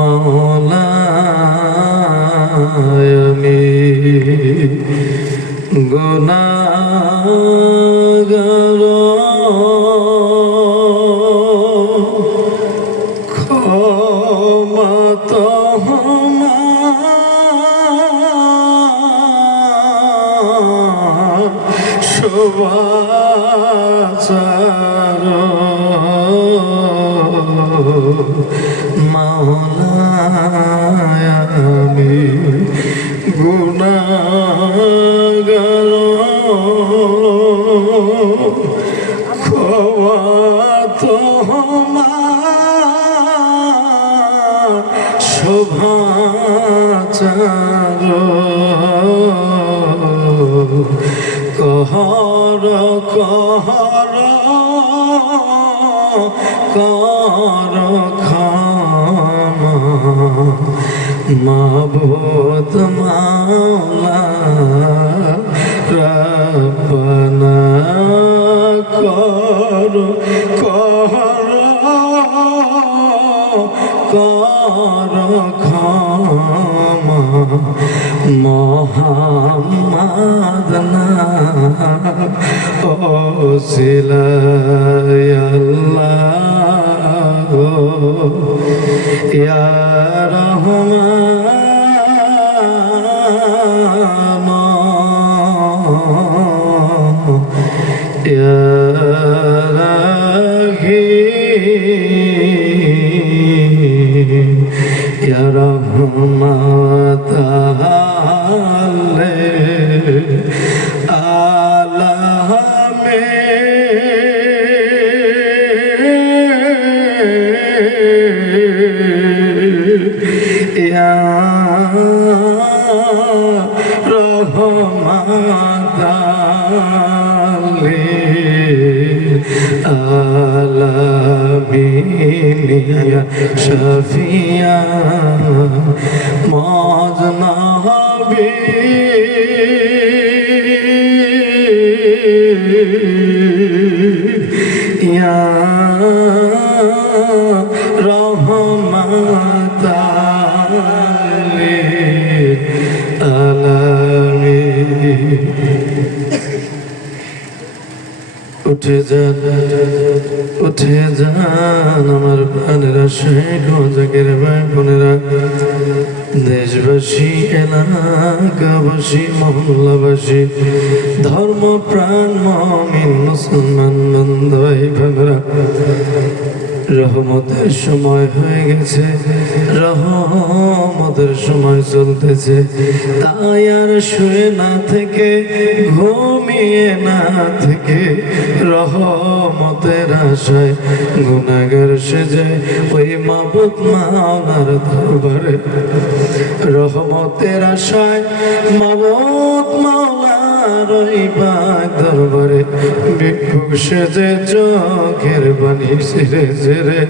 মাওলায় গুনাহগার ক্ষমা তোমার শুভাচার মাওলায় আমি গুনাহগার ক্ষমা তোমার শুভাচার কহর কহর কর ক্ষমা মাবুদ মাওলা রব্বানা কর কর কর ক্ষমা মুহাম্মদ ওসিলায় আল্লাহ ইয়া রহমান ইয়া রহিম ইয়া রহমত ইয়া রহমাতাল্লিল আলামিন ইয়া শাফিয়া মাজনাবি ইয়া রহমাতাল্লিল আলামিন। উঠে যান আমার প্রাণেরা, শেখ ও জাকির ভাই বোনেরা, দেশবাসী, এলাকাবাসী, মহল্লাবাসী, ধর্ম প্রাণ মুমিন মুসলমান বান্দা ভাই বোনেরা, রহমতের সময় হয়ে গেছে, রহমতের সময় চলতেছে। তাই আর শুয়ে না থেকে, ঘুমিয়ে না থেকে, রহমতের আশায় গুনাহগার সেজে ওই মাবুদ মাওলার দরবারে, রহমতের আশায় মাবুদ মাওলার ওই পাক দরবারে ভিক্ষুক সেজে চোখের পানি ছেড়ে ছেড়ে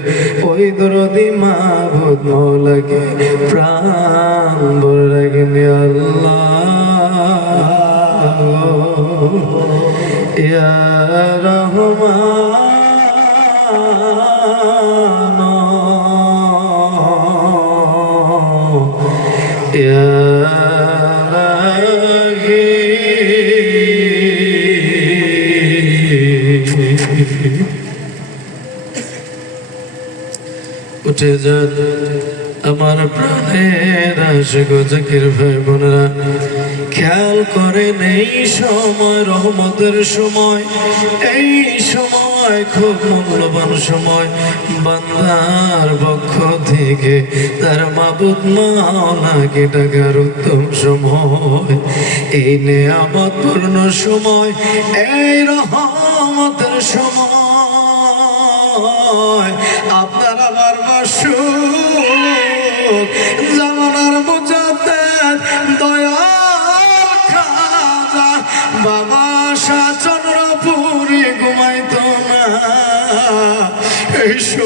ওই দরদি মাবুদ মাওলাকে প্রাণ ভরে রাখেনি। আল্লাহ ইয়া রহমান ইয়া উঠে যান আমার প্রাণের আশিক ও জাকির ভাই বোনেরা, খেয়াল করেন এই সময় রহমতের সময়, এই সময় খুব মূল্যবান সময়, বান্দার পক্ষ থেকে তার মাবুদ মাওলাকে ডাকার উত্তম সময়, এই নেয়ামতপূর্ণ সময়, এই রহমতের সময়। আপনার আমার বাসুক জামানার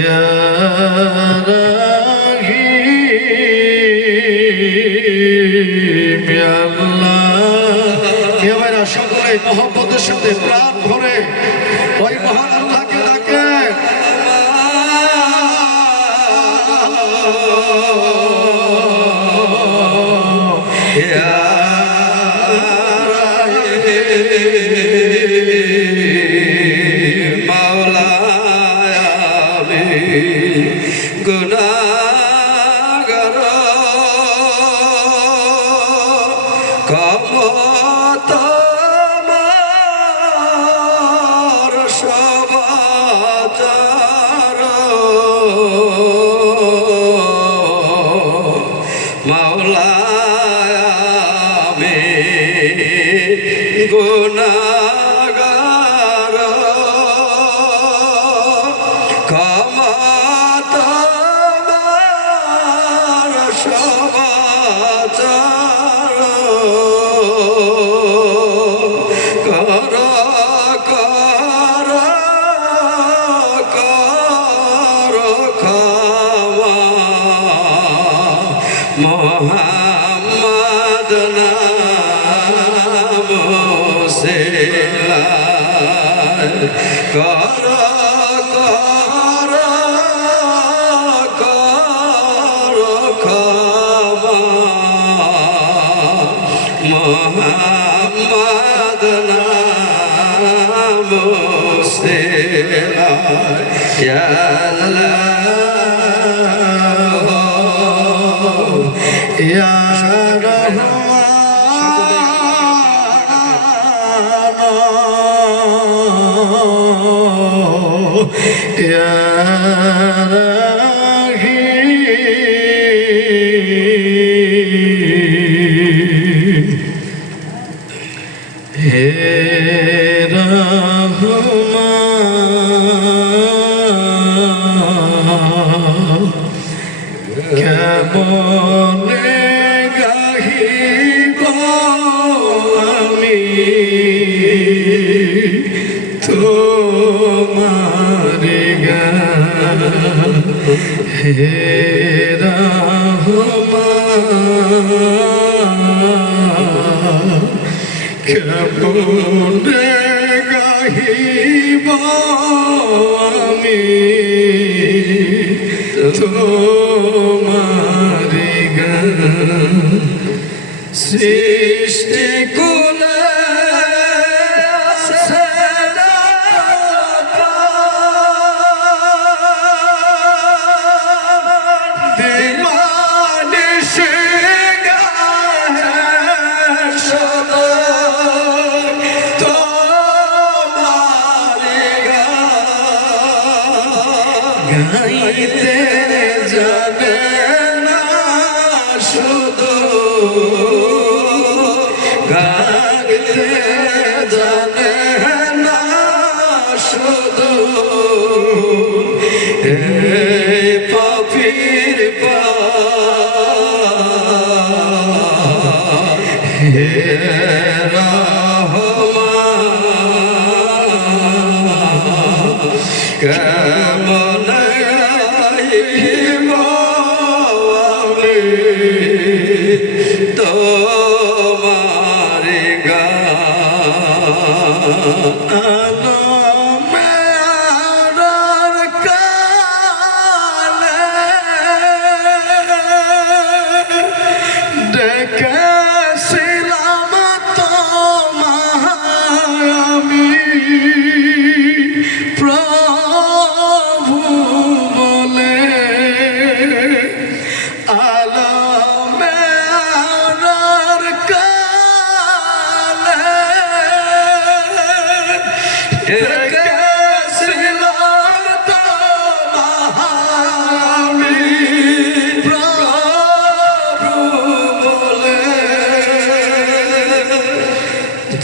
ইয়া রাহিম ইয়া আল্লাহ। ইয়া ভাইরা সকলে মহব্বতের সাথে প্রাণ ভরে ওই মহান আল্লাহকে ডাকেন। ইয়া রাহিম মাওলা আমি গুনাহগার কমত আমার সবাচার মাওলা আমি গুনাহগার কমত আমার সবাচার কর কর কর ক্ষমা মোহাম্মদ নাম সেলাই কর কর কর ক্ষমা মোহাম্মদ নাম সেলাই ইয়া আল্লাহ ইয়া রহমান ইয়া রাহিম হে রহমান কেমনে গাহিব আমি তোমার গান হে রহমান কেমনে গাহিব আমি তোমার গান সৃষ্টি কুলে আছে দিবানিশি গাহে সদয় তোমার গান গাইতে জানে না শুধু গাইতে জানে না শুধু এই পাপীর পার হে রহমান কেমন গাইব আমি তোমার গান ডেকেছিলাম তোমায় আমি প্রভু বলে আলমে আনার কালে ডেকেছিলাম তোমায় আমি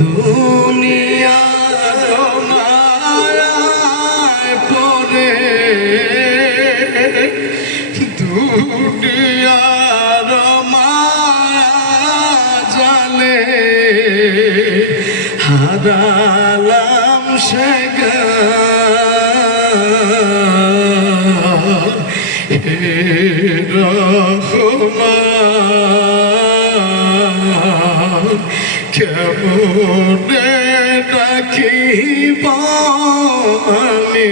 দুনিয়ার মায়ায় পড়ে দুনিয়ার মায়া জালে হারালাম সে গান কেমনে ডাকিব আমি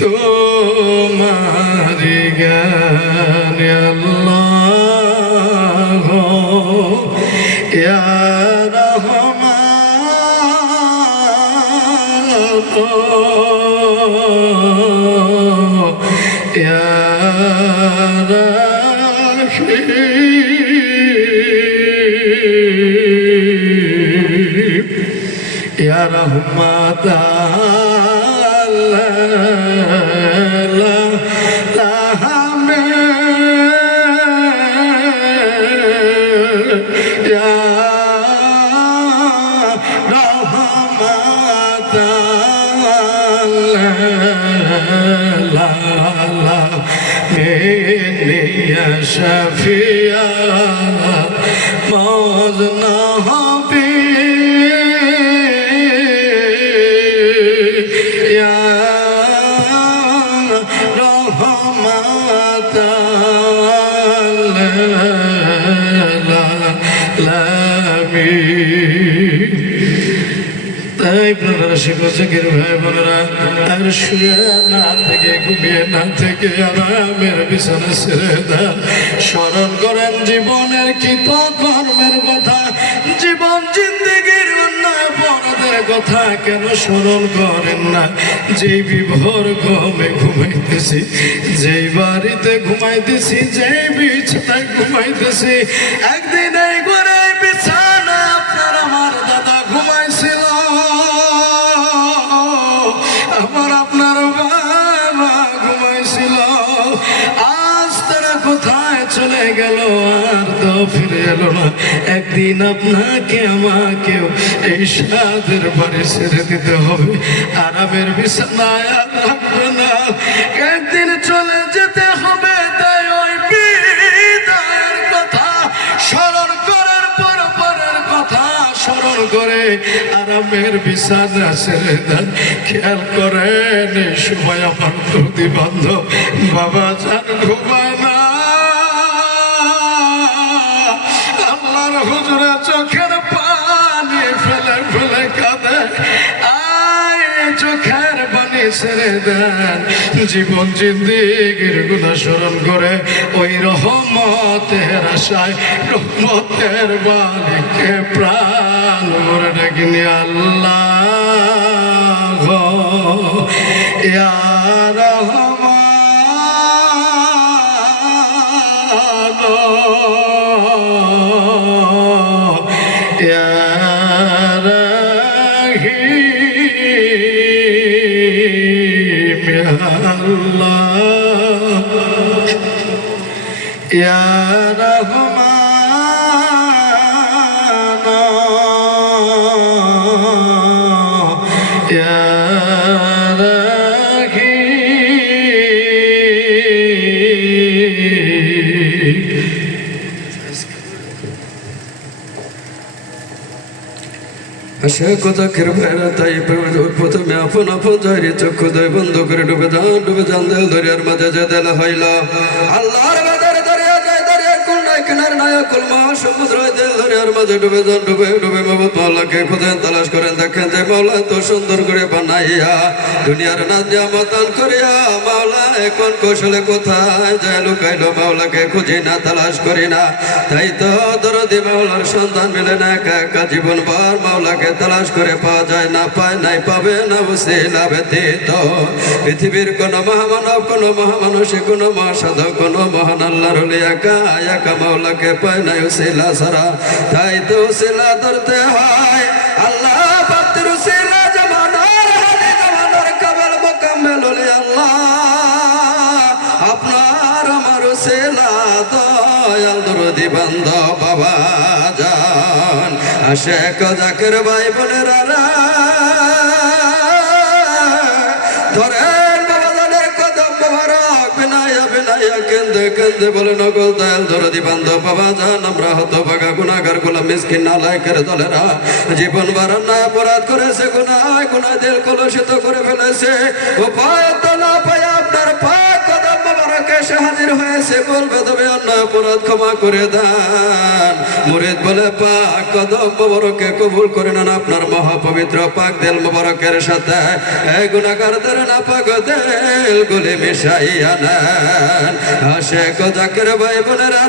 তোমার জ্ঞানে আল্লাহ ইয়া রহমান ইয়া Ya Rahmat Ya Shafi'a Mawzna শিক্ষকের ভাই বোনেরা আর শুয়ে না থেকে ঘুমিয়ে না থেকে আরামের বিছানা ছেড়ে দেন স্মরণ করেন জীবনের কৃত কর্মের কথা জীবন জিন্দেগির অন্যায় অপরাধের কথা কেন স্মরণ করেন না যেই বিভোর ঘুমে ঘুমাইতেছি যেই বাড়িতে ঘুমাইতেছি যেই বিছানায় ঘুমাইতেছি একদিন এই ঘরে বিছানা আপনার আমার দাদা ঘুমাইছিল আমার আপনার বাবা ঘুমাইছিল আজ তারা কোথায় চলে গেল আর তো ফিরে এলো না একদিন আপনাকে আমাকেও এই সাদের বাড়ি ছেড়ে দিতে হবে আরামের বিছানায় আর রাখবে না একদিন চলে যেতে হবে তাই ওই বিদায়ের কথা স্মরণ করার পর পরের কথা স্মরণ করে আরামের বিছানা ছেড়ে দেন খেয়াল করেন এই সময় আমার প্রতিবন্ধক বাবা জান ঘুমায় না আল্লাহর হুজুরে চোখের পানি ফেলে ফেলে কাঁদে আয় চোখের পানি ছেড়ে দেন জীবন জিন্দেগির গুনাহ স্মরণ করে ওই রহমতের আশায় রহমতের মালিককে প্রাণ ভরে ডাকিনি আল্লাহ ইয়া রহমান ইয়া রহিম ইয়া আল্লাহ ইয়া রহমান ইয়া আশা কথা খেরবেরা তাই প্রথমে আপন আপন জয়রে চক্ষু দয় বন্ধ করে ডুবে যান দেল দরিয়ার মাঝে যে দেল হইল আল্লাহর বাজারে দরিয়া যায় দরিয়ার কোনায় কিনার নায়ক মহাসমুদ্র দেল দরিয়ার মাঝে ডুবে যান ডুবে মাহবুব মাওলাকে খোঁজেন তালাশ করেন দেখেন যে মাওলা তো সুন্দর করে বানাইয়া দুনিয়ার নাজিয়ামত দান করিয়া মাওলা এখন কৌশলে কোথায় যায় লুকাইলো মাওলাকে খুঁজি না তালাশ করি না তাই তো দরদি মাওলার সন্ধান মিলে না একা একা জীবন ভর মাওলাকে তালাশ করে পাওয়া যায় না পায় নাই পাবে না উসিলা ব্যতীত পৃথিবীর কোন মহামানব কোন মহামানুষী কোন মহাসাধক কোন মহান আল্লাহর ওলি একা একা মাওলাকে পায় নাই উসিলা ছাড়া তাই তো উসিলা ধরতে হয় আল্লাহ ভক্তের উসিলা জামানার হালি জামানার কাবেল মোকাম্মেল ওলি আল্লাহ আপনার আমার উসিলা দয়াল দরদি বান্দা বাবা জান আশেক জাকের ভাই বোনেরা ধরেন বাবা জানের কদম মোবারক বিনায়া বিনায়া কেন্দে কেন্দে বলে নগল দয়াল দরদি বান্দা বাবা জান আমরা হতভাগা গুনাহগার গোলাম মিসকিন নালায়েকের দলেরা জীবন বারান্না অপরাধ করেছে গুনাহ দিল কলুষিত করে ফেলেছে উপায় তো না পায় আপনার পাক কদম মোবারক মোবারকে এসে হাজির হয়েছে, বলবে তবে অন্যায় অপরাধ ক্ষমা করে দেন। মুরিদ বলে পাক কদম মোবারকে কবুল করে নেন আপনার মহাপবিত্র পাক দেল মোবারকের সাথে এই গুনাহগারদের নাপাক দেল গুলি মিশাইয়া নেন। আশেক জাকের ভাই বোনেরা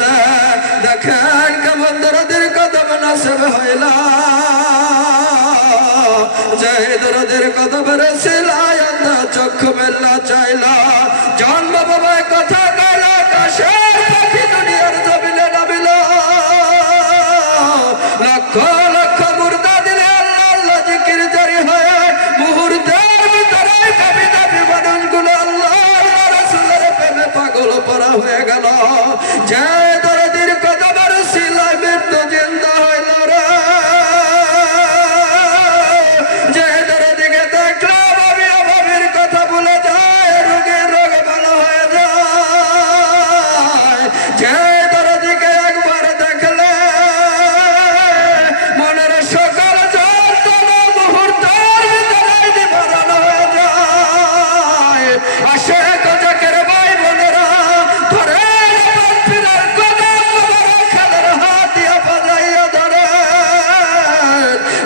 দেখেন কেমন দরদের কদম নসিব হইল, যে দরদের কদমের সিলাই আন্দা চক্ষু মেলা চাইলা, জন্ম বাবায় কথা গাইলা, কাশের পাখি দুনিয়ার জমিনে নামিল, লক্ষ লক্ষ মুর্দা দিলে আল্লাহ আল্লাহ জিকির জারি হয়, মুহূর্তের ভিতরে কবিতা বিমানগুলো আল্লাহ আল্লাহ রাসূলের প্রেমে পাগল পরা হয়ে গেল। যে দরদির কদমের সিলাই মৃত্যু জিন্দা হইল রে, যে দরদিকে দেখলে ভাবি অভাবীর কথা ভুলে যায়, রোগের রোগ ভালো হয়ে যায়, যে দরদিকে একবার দেখলে মনের সকল যন্ত্রণা মুহূর্তের ভিতরে নিবারণ হয়ে যায়। আশেক জাকের ভাই বোনেরা ধরে পীরের কদম মোবারকের হাত দিয়া বাজাইয়া ধরে,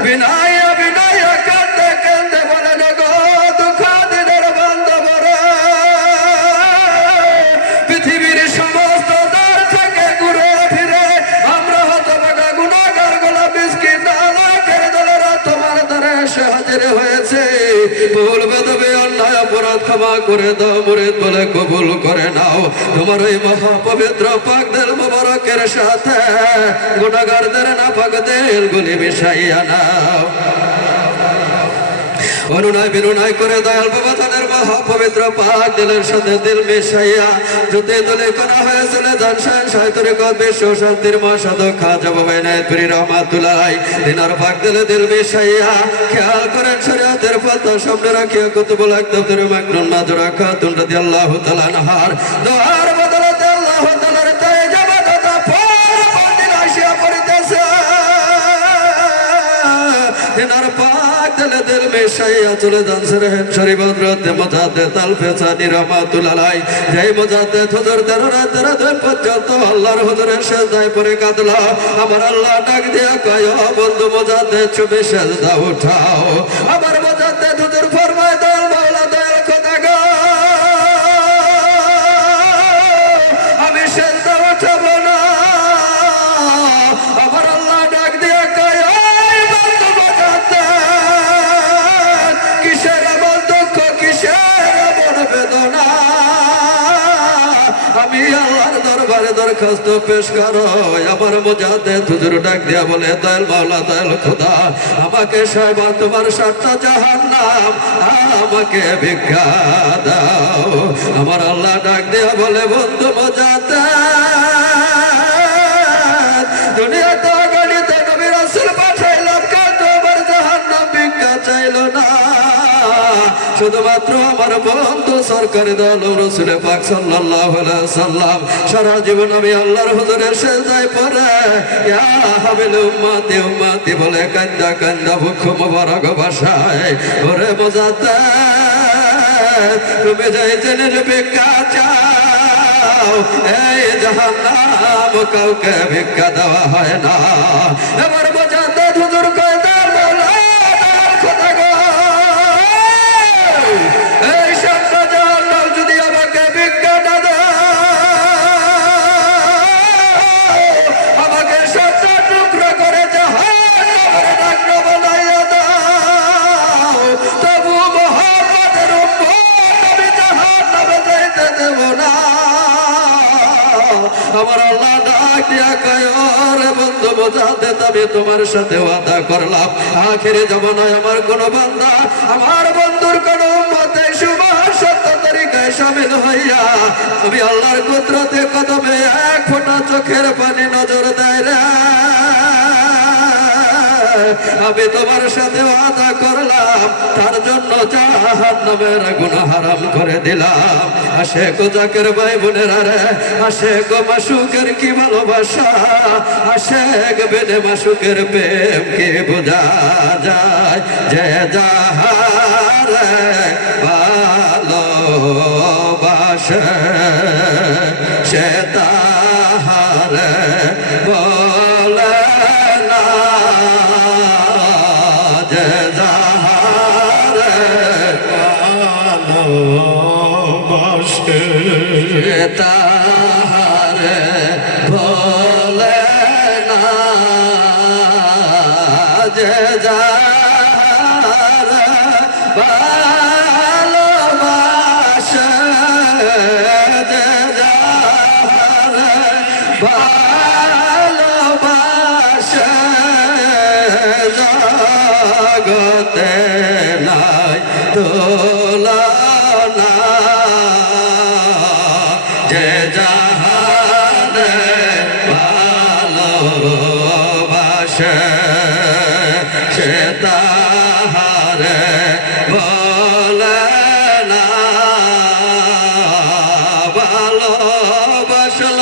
বিনাইয়া বিনাইয়া কান্দে কান্দে বলেন গো দুঃখ দিনের বান্ধবরে, পৃথিবীর সমস্ত দ্বার থেকে ঘুরে ফিরে আমরা হতভাগা গুনাহগার গোলাম মিসকিন আলাকের দলেরা তোমার দ্বারে এসে হাজির হয়েছে, বলবে তবে অন্যায় অপরাধ ক্ষমা করে দাও। মুরিদ বলে কবুল করে নাও তোমার ওই মহাপবিত্র পাক দেল মোবারকের সাথে গুনাহগারদের নাপাক দেল গুলি মিশাইয়া নাও। অনুনয় বিনুনয় করে দয়াল বাবা তাদের মহাপবিত্র পাক দিলের সাথে দিল মিশাইয়া যদি দলে কোনা হয়ে চলে যান সাহিত্যরিক বিশ্ব শান্তির মহাসাধক খাজা বাবা ইনায়েতপুরী রহমাতুল্লাহ দিনার পাক দিলে দিল মিশাইয়া খেয়াল করেন শরীয়তের পাতা সামনে রাখিয়া কুতুবুল আকতাবের মাকনুন মাজরা খাতুন রাদিয়াল্লাহু তাআলা আনহার দোয়ার বদলতে আল্লাহ তাআলার তাই জামাতা পর দিন আসিয়া পড়িতেছে, দিনার পাক দিলে দিল মিশাইয়া চলে যান সরহেন শরীফ হযরতে মুজাদ্দিদ আল-ফিসানি রাহমাতুল্লাহ যেই মুজাদ্দিদ হুজুর 13 রাত 13 দিন পর্যন্ত আল্লাহর হুজুরের সেজদায় পড়ে কাঁদলা। আমার আল্লাহ ডাক দিয়া কয় ও বন্ধু মুজাদ্দিদ তুমি সেজদা উঠাও। আমার মুজাদ্দিদ হুজুর ফরমায় দয়াল মাওলা দয়াল খোদা গো আমি সেজদা উঠাবো না। আমার আল্লাহ ডাক দিয়া কয় ও বন্ধু মুজাদ্দিদ কিসের এমন দুঃখ কিসের এমন বেদনা, আমি আল্লাহর দরবারে দরখাস্ত পেশ করো। আমার মুজাদ্দিদ হুজুর ডাক দিয়া বলে দয়াল মাওলা দয়াল খোদা আমাকে সাইবার তোমার 7টা জাহান্নাম আমাকে ভিক্ষা দাও। আমার আল্লাহ ডাক দিয়া বলে বন্ধু মুজাদ্দিদ দুনিয়াতে গণিত নবী রাসূল পাঠাইলাম কেন তোমার জাহান্নাম ভিক্ষা চাইলো না, শুধুমাত্র আমার বন্ধু সরকারি দল রাসূল পাক সাল্লাল্লাহু আলাইহি ওয়াসাল্লাম সারা জীবন আমি আল্লাহর হুজুরের সেজদায় পড়ে ইয়া হাবিল উম্মতি উম্মতি বলে কান্দা কান্দা মুখ মোবারক ভাষায় ওরে মুজাদ্দিদ তুমি যাই জেনে ভিক্ষা চাও, এই জাহান্নাম কাউকে ভিক্ষা দেওয়া হয় না। এবার মুজাদ্দিদ হুজুর কয় দয়াল মাওলা দয়াল খোদা গো এই 7টা জাহান্নাম যদি আমাকে ভিক্ষা না দাও, আমাকে 7টা টুকরো করে জাহান্নামের ডাকনা বানাইয়া দাও, তবু মুহাম্মদের উম্মত আমি জাহান্নামে যাইতে দেব না। আমার আল্লাহ ডাক দিয়া কয় ওরে বন্ধু মুজাদ্দিদ আমি তোমার সাথে ওয়াদা করলাম আখিরি জামানায় আমার কোন বান্দা আমার বন্ধুর কোন উম্মতে সুবহান সত্য তরিকায় শামিল হইয়া আমি আল্লাহর কুদরতে কদমে এক ফোঁটা চোখের পানি নজর দেয় রে, আমি তোমার সাথে ওয়াদা করলাম তার জন্য জাহান্নামের আগুন হারাম করে দিলাম। আশেক জাকের ভাই বোনেরা রে আশেক মাসুকের কি ভালোবাসা, আশেক বেনে মাসুকের প্রেম কে বোঝা যায়, যে যাহার ভালোবাসা ভালোবাসে সে তাহারে বলে না যে যাহারে ভালোবাসে তাহারে বলে না যে যাহারে ভালোবাসে যে যাহারে ভালোবাসে জগতে নাই তুলনা যে যাহারে ভালোবাসে সে তাহারে বলে না ভালোবাসল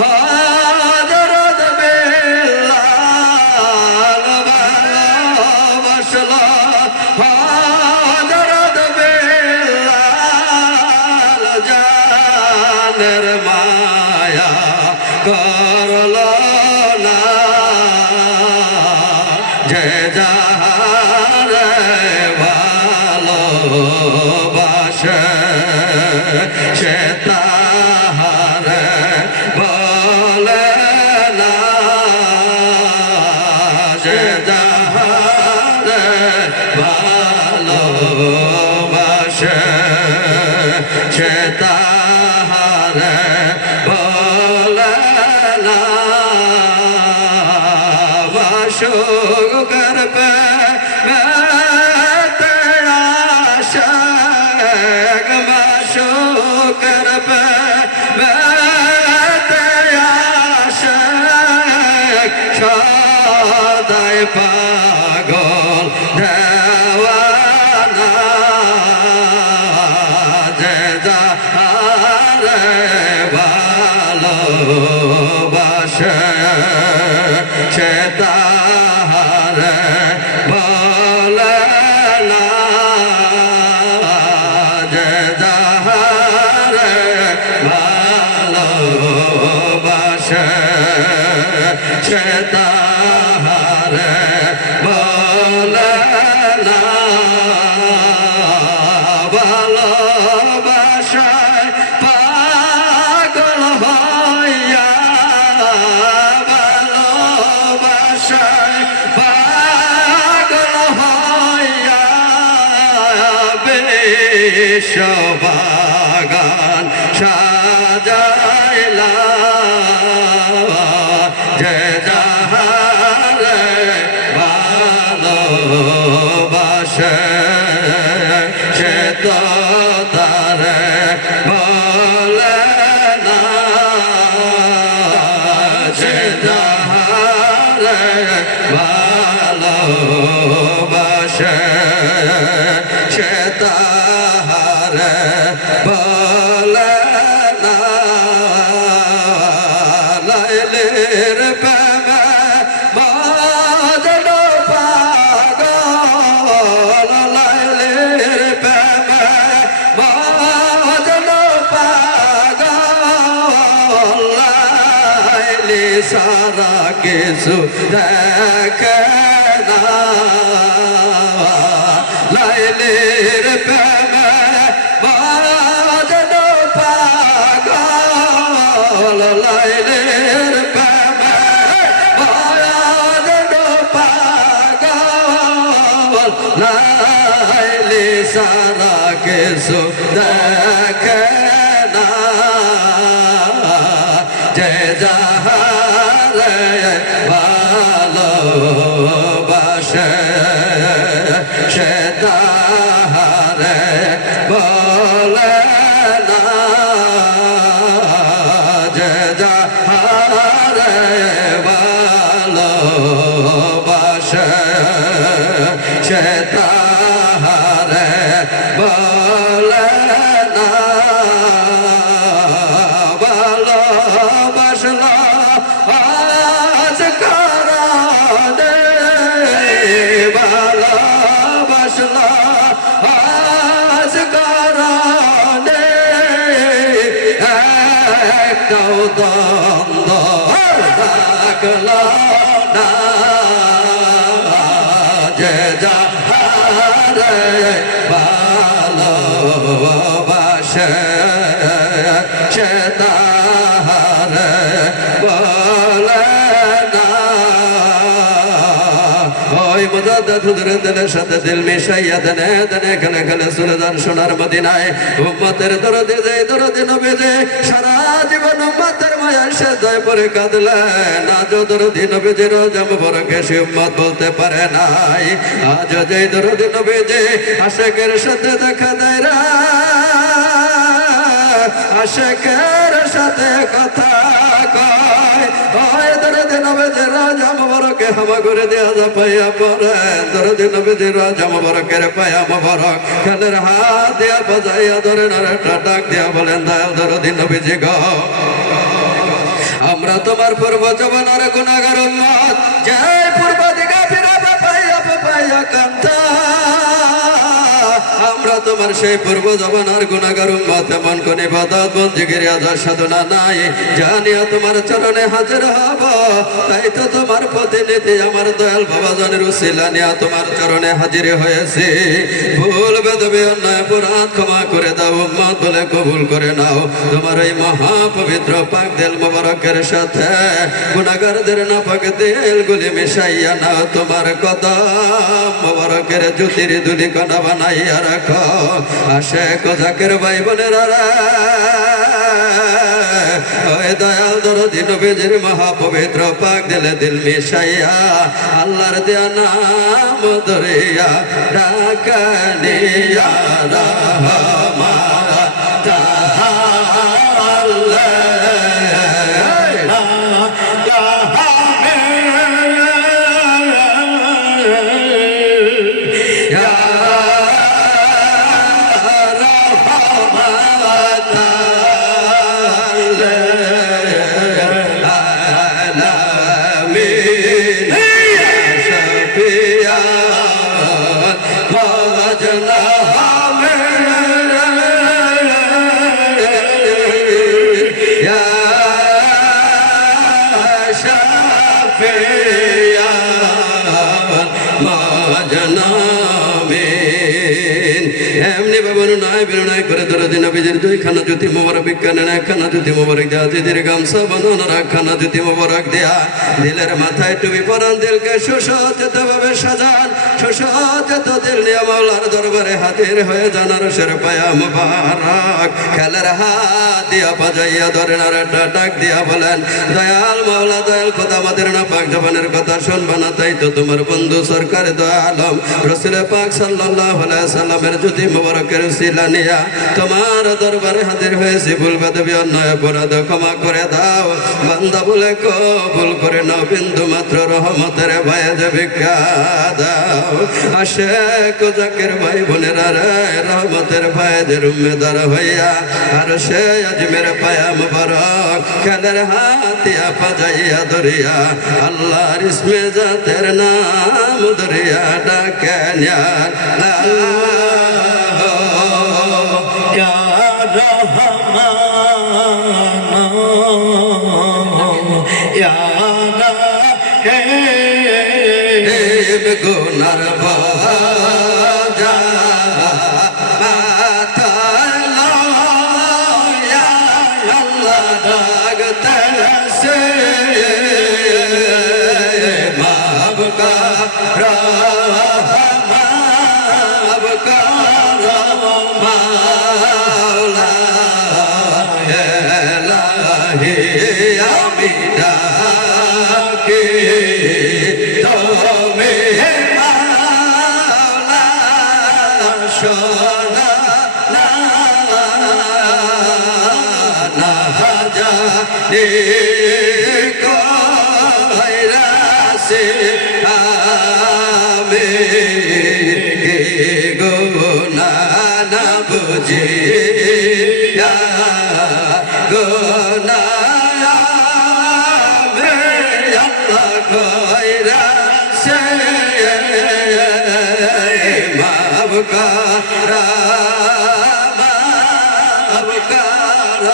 হযরত বিল্লাল ভালোবাসল হযরত বিল্লাল জানের মায়া করল না যে যাহারে ভালোবাসে সে তাহারে বলে না যে যাহারে ভালোবাসে সে তাহারে বলে না বাসুক করবে মেতে আশাক বাসুক করবে মেতে আশাক সদাই পাগল দেওয়ানা যে যাহারে ভালোবাসে সে তাহারে বলে না যে যাহারে ভালোবাসে সে তাহারে বলে না ভালোবাসায় পাগল হইয়া ভালোবাসায় পাগল হইয়া বিশ্ববাগান সাজাইলা যে যাহারে ভালোবাসে সে তো তারে বলে না যে যাহারে ভালোবাসে সে তাহারে বলে না লাইলের প্রেমে বাজলো পাগল লাইলের প্রেমে বাজলো পাগল লাইলি সারা কিছু দেখে না লাইলের প্রেমে বাজলো পাগল লাইলের প্রেমে বাজলো পাগল লাইলি সারা কিছু দেখে না যে যাহারে ভালোবাসে সে তাহারে বলে না যে যাহারে ভালোবাসে সে তাহারে বলে না ভালোবাসল আজ কারণে ভালোবাসল আজ কারণে একটাও দ্বন্দ্ব রাখলো না যে যাহারে ভালোবাসে সে তাহারে বলে না ওই মুজাদ্দেদ হুজুরের দিলের সাথে দিল মিশাইয়া দেনে দেনে খেলে খেলে চলে যান সোনার মদিনায় উম্মতের দরদে যে দরদে নবী যে সারা জীবন উম্মতের মায়া সে জয় পরে কাঁদলেন আজ দরদি নবী যে রোজা মুবারকে সে উম্মত বলতে পারে নাই আজ যে দরদি নবী যে আশেকের সাথে দেখা দেয় রা আশেকের সাথে কথা কয় ওই দরদি নবী যে রোজা মুবারকে হামা করে দেয়া যা পাইয়া পরে দরদি নবী যে রোজা মুবারকের পায়া মুবারক খালের হাত দিয়া বাজাইয়া ধরেন আর একটা ডাক দিয়া বলেন দয়াল দরদি নবী জি গো আমরা তোমার পূর্ব জমানার গুনাহগার উম্মত যে পূর্ব দিকে ফিরাবে পাইয়া পাইয়া কান্তা আমরা তোমার সেই পূর্ব জমানার গুনাহগার উম্মত এমন কোন ইবাদত বন্দেগীর আযার সাধনা নাই জানিয়া তোমার চরণে হাজির হব তাই তো তোমার প্রতিনিধি আমার দয়াল বাবা জানের উসিলা নিয়া তোমার চরণে হাজির হয়েছে ভুল বেদবি অন্যায় অপরাধ ক্ষমা করে দাও উম্মত বলে কবুল করে নাও তোমার এই মহা পবিত্র পাক দিল মোবারকের সাথে গুনাহগারদের নাপাক দিলগুলি মিশাইয়া নাও তোমার কদম মোবারকের জ্যোতির দুলি কণা বানাইয়া রাখো আশেক জাকের ভাই বোনেরা ওই দয়াল দরদি নবীজির মহা পবিত্র পাক দিলে দিল মিশাইয়া আল্লাহর দেয়া নাম ধরিয়া ডাকানিয়া রহমান আল্লাহ এমনি বাবন নাই বিনয় করে দরদি নবীজির দুইখানা জ্যোতি মোবারক বিজ্ঞানের একখানা জ্যোতি মোবারক দেয়া দিদির গামছা বানানো একখানা জ্যোতি মোবারক দেয়া দিলের মাথায় টুপি পরান দিলকে সুসজ্জিত ভাবে সাজান সুসজ্জিত দিল নিয়ে মাওলার দরবারে হাজির হয়ে জানার সের পায়া মুবারক খেলার হাত দিয়া বাজাইয়া ধরেন আর একটা ডাক দিয়া বলেন দয়াল মাওলা দয়াল কথা আমাদের না পাক জবানের কথা শুনবা না তাই তো তোমার বন্ধু সরকার দয়ালম রসুল পাক সাল্লাল্লাহু আলাইহি সাল্লামের জ্যোতি মোবারকের উসিলা নিয়া তোমার দরবারে হাজির হয়েছি ভুল বেদবি অন্যায় অপরাধ ক্ষমা করে দাও বান্দা বলে কবুল করে নাও বিন্দু মাত্র রহমতের ভাইয়ে ভিক্ষা দাও আশেক জাকের ভাই বোনেরা রে রহমতের ভাইদের উম্মেদার হইয়া আর সে আজমের পায়া মুবারক খেলের হাতিয়া পাজাইয়া ধরিয়া আল্লাহর ইসমে জাতের নাম ধরিয়া ডাকে নিয়া গুনার বাজা মাথায় লয়া আল্লাহ ডাকতেছে মাফ কর মাফ কর মাওলা ইলাহি আমি ডাকি তুমি মাওলা শোনা না জানি কইরাছে আমি গুনাহ না বুঝিয়া গুনাহ আল্লাহ কইরাছে মাফ কর মাফ কর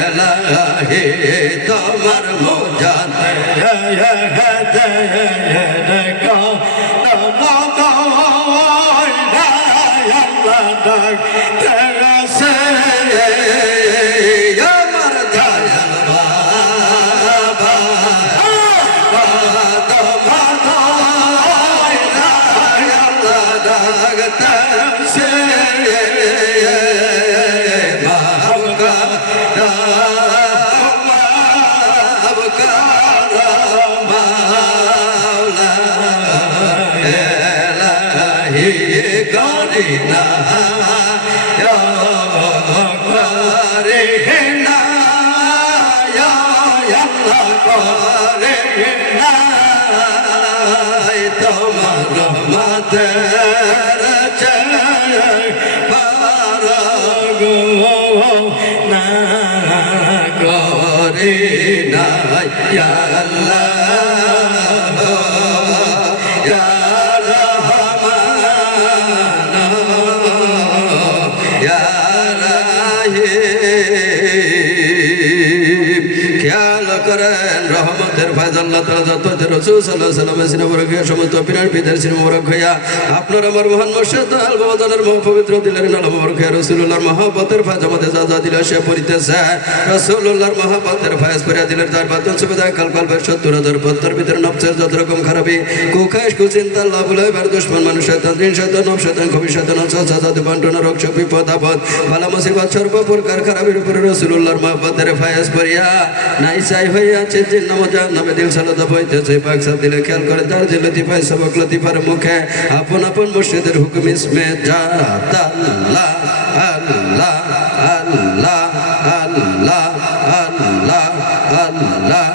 এলাহি তোমার মোজান আমার দয়াল বাবা তোমার মাতের না করে না ইয়া আল্লাহ ইয়া রহমান ইয়া রাহিম খেয়াল করেন রহমতের ফায়দ আল্লাহ তাআলা যত রাসূল সাল্লাল্লাহু আলাইহি ওয়াসাল্লামের সিনা মোবারক হইয়া সমস্ত পীর পিতার সিনা মোবারক হইয়া আপনার আমার মহান মুর্শিদ আল বাবাদানের মহাপবিত্র দিলের নাম মোবারক হইয়া রাসূলুল্লাহর মহব্বতের ফায়দ আমাদের যা যা দিল সে পরিতেছে রাসূলুল্লাহর মহব্বতের ফায়দ পরিয়া দিলের তার বাতন সুবিধা কাল কালবের 70,000 পত্তর ভিতরে নফসের যত রকম খারাপি কুখাস কুচিন্তা আল্লাহ বলে বার দুশমন মানুষ শয়তান জিন শয়তান নফস শয়তান খবি শয়তান অসৎ জাদু বন্টনা রোগ শোক বিপদ আপদ বালা মুসিবত সর্ব প্রকার খারাপের উপরে রাসূলুল্লাহর মহব্বতের ফায়দ পরিয়া নাই চাই হইয়াছে জিন্ন মজা নামে দিল সালাদা বইতেছে পাক সব দিলে খেয়াল করে তার যে লতিফায় সবক লতিফার মুখে আপন আপন মুর্শিদের হুকুম ইসমে জাত আল্লাহ আল্লাহ আল্লাহ আল্লাহ আল্লাহ আল্লাহ